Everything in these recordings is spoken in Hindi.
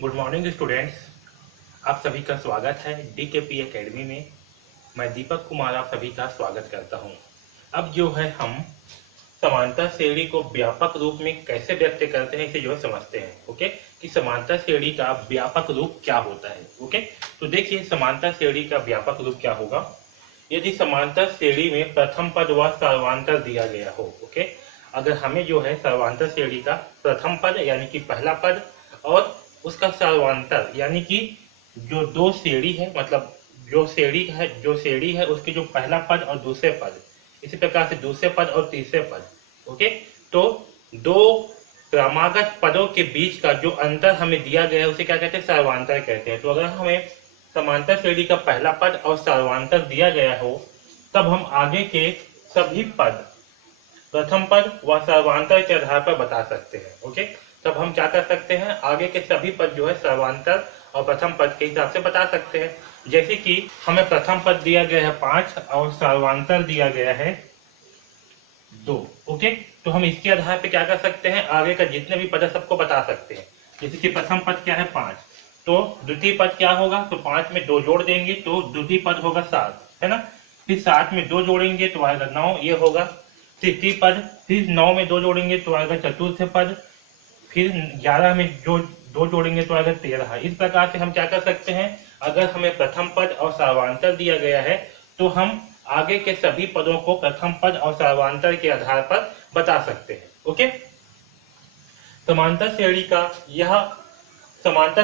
Good morning students. आप सभी का स्वागत है डीकेपी एकेडमी में। मैं दीपक कुमार आप सभी का स्वागत करता हूं। अब जो है हम समांतर श्रेणी को व्यापक रूप में कैसे व्यक्त करते हैं इसे जो है समझते हैं। ओके, कि समांतर श्रेणी का व्यापक रूप क्या होता है। ओके, तो देखिए समांतर श्रेणी का व्यापक रूप क्या होगा। यदि समांतर श्रेणी में प्रथम पद व सर्वांतर दिया गया हो। ओके, अगर हमें जो है सर्वांतर श्रेणी का प्रथम पद यानी कि पहला पद और उसका सर्वांतर यानी कि जो दो श्रेणी है, मतलब जो श्रेणी है उसके जो पहला पद और दूसरे पद, इसी प्रकार से दूसरे पद और तीसरे पद। ओके, तो दो क्रमागत पदों के बीच का जो अंतर हमें दिया गया है उसे क्या कहते हैं, सर्वांतर कहते हैं। तो अगर हमें समांतर श्रेणी का पहला पद और सर्वांतर दिया गया हो तब हम आगे के सभी पद प्रथम पद व सर्वांतर के आधार पर बता सकते हैं। ओके, तब हम क्या कर सकते हैं, आगे के सभी पद जो है सर्वांतर और प्रथम पद के हिसाब से बता सकते हैं। जैसे कि हमें प्रथम पद दिया गया है 5 और सर्वांतर दिया गया है 2। ओके, तो हम इसके आधार पे क्या कर सकते हैं, आगे का जितने भी पद है सबको बता सकते हैं। जैसे कि प्रथम पद क्या है 5, तो द्वितीय पद क्या होगा, तो 5 में 2 जोड़ देंगे तो द्वितीय पद होगा 7, है ना। फिर 7 में 2 जोड़ेंगे तो आएगा 9, ये होगा तृतीय पद। फिर 9 में 2 जोड़ेंगे तो आएगा चतुर्थ पद। फिर 11 में जो 2 जोड़ेंगे तो आएगा 13। इस प्रकार से हम क्या कर सकते हैं, अगर हमें प्रथम पद और सर्वांतर दिया गया है तो हम आगे के सभी पदों को प्रथम पद और सर्वांतर के आधार पर बता सकते हैं। ओके, समांतर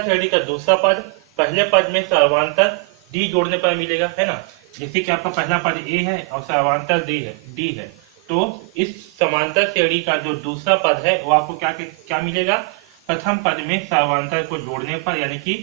श्रेणी का दूसरा पद पहले पद में सर्वांतर डी जोड़ने पर मिलेगा, है ना। जैसे कि आपका पहला पद ए है और सर्वांतर डी है, तो इस समांतर श्रेणी का जो दूसरा पद है वो आपको क्या मिलेगा, प्रथम पद में सर्वांतर को जोड़ने पर, यानी कि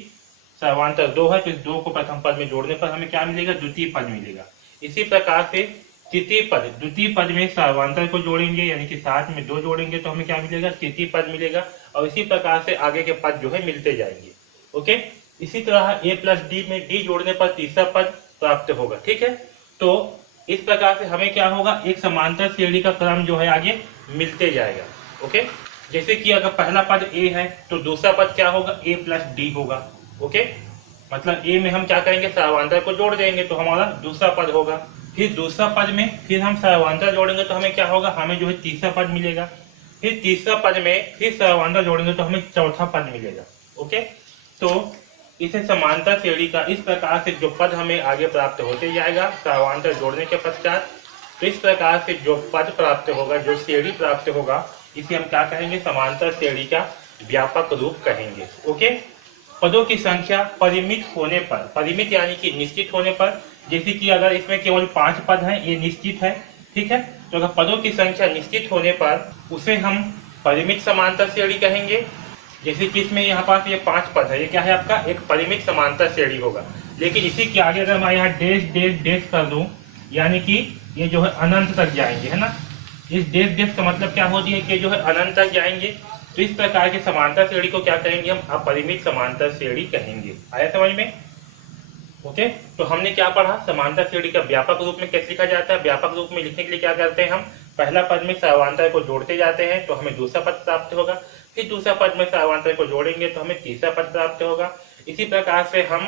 सर्वांतर 2 है तो इस 2 को प्रथम पद में जोड़ने पर हमें क्या मिलेगा, द्वितीय पद मिलेगा। इसी प्रकार से द्वितीय पद में सर्वांतर को जोड़ेंगे यानी कि 7 में 2 जोड़ेंगे तो हमें क्या मिलेगा, तृतीय पद मिलेगा। और इसी प्रकार से आगे के पद जो है मिलते जाएंगे। ओके, इसी तरह ए प्लस डी में डी जोड़ने पर तीसरा पद प्राप्त होगा। ठीक है, तो इस प्रकार से हमें क्या होगा, एक समांतर श्रेणी का क्रम जो है आगे मिलते जाएगा। ओके, जैसे कि अगर पहला पद ए है तो दूसरा पद क्या होगा, ए प्लस डी होगा। ओके, मतलब ए में हम क्या करेंगे, सर्वांतर को जोड़ देंगे तो हमारा दूसरा पद होगा। फिर दूसरा पद में फिर हम सर्वांतर जोड़ेंगे तो हमें क्या होगा, हमें जो है तीसरा पद मिलेगा। फिर तीसरा पद में फिर सर्वांतर जोड़ेंगे तो हमें चौथा पद मिलेगा। ओके, तो इसे समांतर श्रेणी का इस प्रकार से जो पद हमें आगे प्राप्त होते जाएगा सर्वांतर जोड़ने के पश्चात, तो इस प्रकार से जो पद प्राप्त होगा, जो श्रेणी प्राप्त होगा, इसे हम क्या कहेंगे, समांतर श्रेणी का व्यापक रूप कहेंगे। ओके, पदों की संख्या परिमित होने पर, परिमित यानी कि निश्चित होने पर, जैसे कि अगर इसमें केवल 5 पद हैं, ये निश्चित है। ठीक है, तो अगर पदों की संख्या निश्चित होने पर उसे हम परिमित समांतर श्रेणी कहेंगे। जैसे कि इसमें यहाँ पास ये 5 पद है, ये क्या है आपका, एक परिमित समांतर श्रेणी होगा। लेकिन इसी के आगे अगर मैं यहाँ डैश डैश डैश कर दूं, यानी कि ये जो है अनंत तक जाएंगे, है ना। इस डैश डैश का मतलब क्या होती है कि जो है अनंत तक जाएंगे। तो इस प्रकार के समांतर श्रेणी को क्या कहेंगे, हम अपरिमित समांतर श्रेणी कहेंगे। आया समझ में। ओके, तो हमने क्या पढ़ा, समांतर श्रेणी का व्यापक रूप में कैसे लिखा जाता है। व्यापक रूप में लिखने के लिए क्या करते हैं, हम पहला पद में सर्वांतर को जोड़ते जाते हैं तो हमें दूसरा पद प्राप्त होगा। फिर दूसरा पद में सर्वांतर को जोड़ेंगे तो हमें तीसरा पद प्राप्त होगा। इसी प्रकार से हम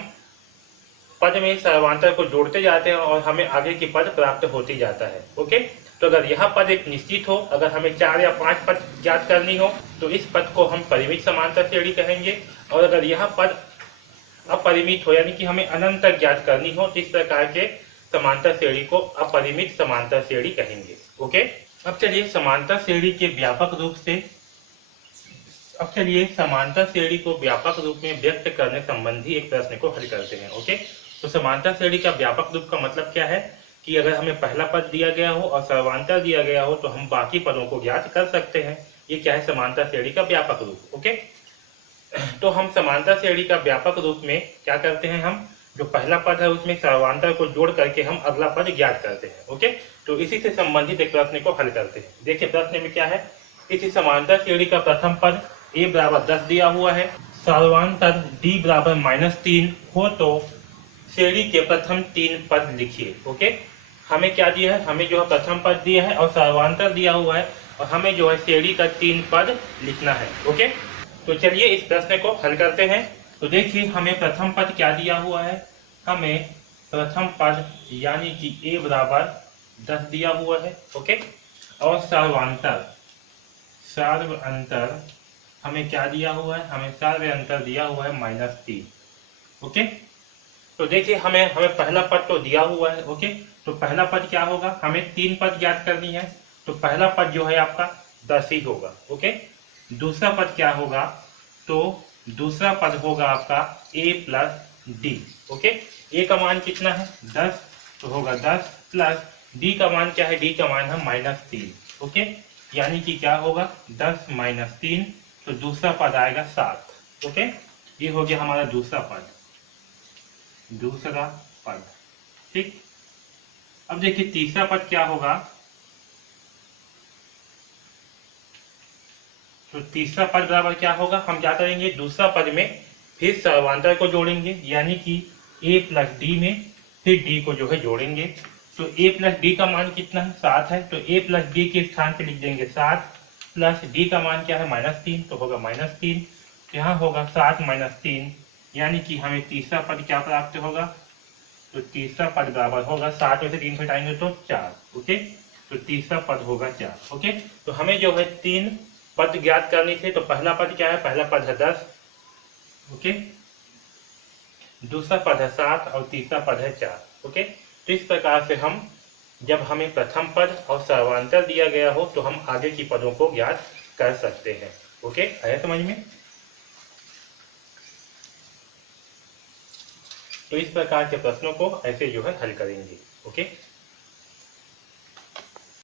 पद में सर्वांतर को जोड़ते जाते हैं और हमें आगे की पद प्राप्त होती जाता है। ओके, तो अगर यह पद एक निश्चित हो, अगर हमें 4 या 5 पद ज्ञात करनी हो तो इस पद को हम परिमित समांतर श्रेणी कहेंगे। और अगर यह पद अपरिमित हो यानी कि हमें अनंत तक ज्ञात करनी हो तो इस प्रकार के समांतर श्रेणी को अपरिमित समांतर श्रेणी कहेंगे। ओके, अब चलिए समांतर श्रेणी के व्यापक रूप से समांतर श्रेणी को व्यापक रूप में व्यक्त करने संबंधी एक प्रश्न को हल करते हैं। ओके, तो समांतर श्रेणी का व्यापक रूप का मतलब क्या है कि अगर हमें पहला पद दिया गया हो और सर्वांतर दिया गया हो तो हम बाकी पदों को ज्ञात कर सकते हैं। ये क्या है, समांतर श्रेणी का व्यापक रूप। ओके, तो हम समांतर श्रेणी का व्यापक रूप में क्या करते हैं, हम जो पहला पद है उसमें सर्वांतर को जोड़ करके हम अगला पद ज्ञात करते हैं। ओके, तो इसी से संबंधित एक प्रश्न को हल करते हैं। देखिए प्रश्न में क्या है, किसी समांतर श्रेणी का प्रथम पद a बराबर 10 दिया हुआ है, सर्वांतर d बराबर -3 हो तो श्रेणी के प्रथम 3 पद लिखिए। ओके, हमें क्या दिया है, हमें जो है प्रथम पद दिया है और सर्वांतर दिया हुआ है और हमें जो है श्रेणी का 3 पद लिखना है। ओके, तो चलिए इस प्रश्न को हल करते हैं। तो देखिए हमें प्रथम पद क्या दिया हुआ है, हमें प्रथम पद यानी कि a बराबर 10 दिया हुआ है। ओके, और सर्व अंतर हमें क्या दिया हुआ है, हमें सर्व अंतर दिया हुआ है -3। ओके, तो देखिए हमें हमें पहला पद तो दिया हुआ है। ओके, तो पहला पद क्या होगा, हमें 3 पद ज्ञात करनी है। तो पहला पद जो है आपका 10 ही होगा। ओके, दूसरा पद क्या होगा, तो दूसरा पद होगा आपका a plus D. Okay, a का मान कितना है 10, तो होगा 10 प्लस d का मान क्या है, d का मान है -3। ओके, यानी कि क्या होगा 10 - 3, तो दूसरा पद आएगा 7। ओके, ये हो गया हमारा दूसरा पद, दूसरा पद। ठीक, अब देखिए तीसरा पद क्या होगा, तो तीसरा पद बराबर क्या होगा, हम क्या करेंगे दूसरा पद में फिर सर्वांतर को जोड़ेंगे, यानी कि a प्लस डी में फिर d को जो है जोड़ेंगे। तो a प्लस डी का मान कितना है 7 है, तो a प्लस डी के स्थान पे लिख देंगे 7 प्लस d का मान क्या है -3, तो होगा -3। यहाँ होगा 7 - 3, यानी कि हमें तीसरा पद क्या प्राप्त होगा, तो तीसरा पद बराबर होगा 7 में से 3 घटाएंगे तो 4। ओके, तो तीसरा पद होगा 4। ओके, तो हमें जो है 3 पद ज्ञात करने थे। तो पहला पद क्या है, पहला पद है 10। ओके, दूसरा पद है 7 और तीसरा पद है 4। ओके, तो इस प्रकार से हम जब हमें प्रथम पद और सर्वांतर दिया गया हो तो हम आगे की पदों को ज्ञात कर सकते हैं। ओके, आया समझ में। तो इस प्रकार के प्रश्नों को ऐसे जो है हल करेंगे। ओके।